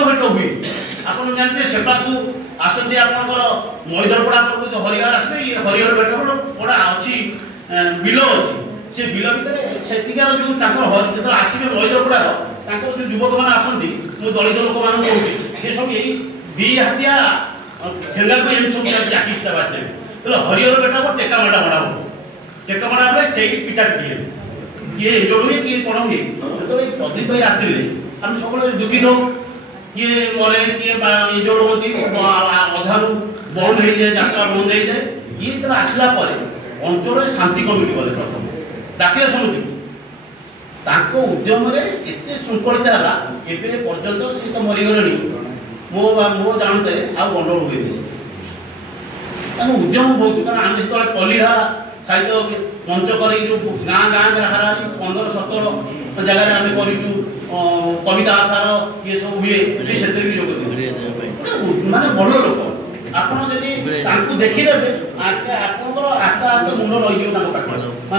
भेट हुए आप जानते सेपा को आसती आपंकर मैदरपड़ा पर हरिहर आसले ये हरिहर भेट गोटा अच्छी बिल अच्छी से बिल भितर सेठिकार जो आसवे मैदरपड़ार जो युवक मैंने आसती मुझे दलित लोक मान कहूँ सब यही दी हाथिया ठेंगा को एम सब जाकी बास्ते तो हरिहर बेटा को टेका माड़ा बड़ा टेका माड़ा से पिटा पिटी किए इंजोर हुए किए कौन हुए जो प्रदीप भाई आसिले आम सब दुखित हो किए मरे किए इंजोर होती अधारू बंद हो जाए यात्रा बंद हो जाए ये तरह आसला अंचल शांति कमिटी गले प्रथम डाकिया समिति उद्यम एत श्रृंखलिता है एवं पर्यंत सी तो मरीगले मो जानते आ गंडगोल हुए उद्यम बहुत कारण आम जो पलिहा साहित्य मंच कर गाँ गाँ हाराहारी 15-17 जगह आम करूँ कविता आशार ये सब हुए भी जोग माने बड़ लोक आप देखिदेवे आपंकर आस्था मुंड रही पाखे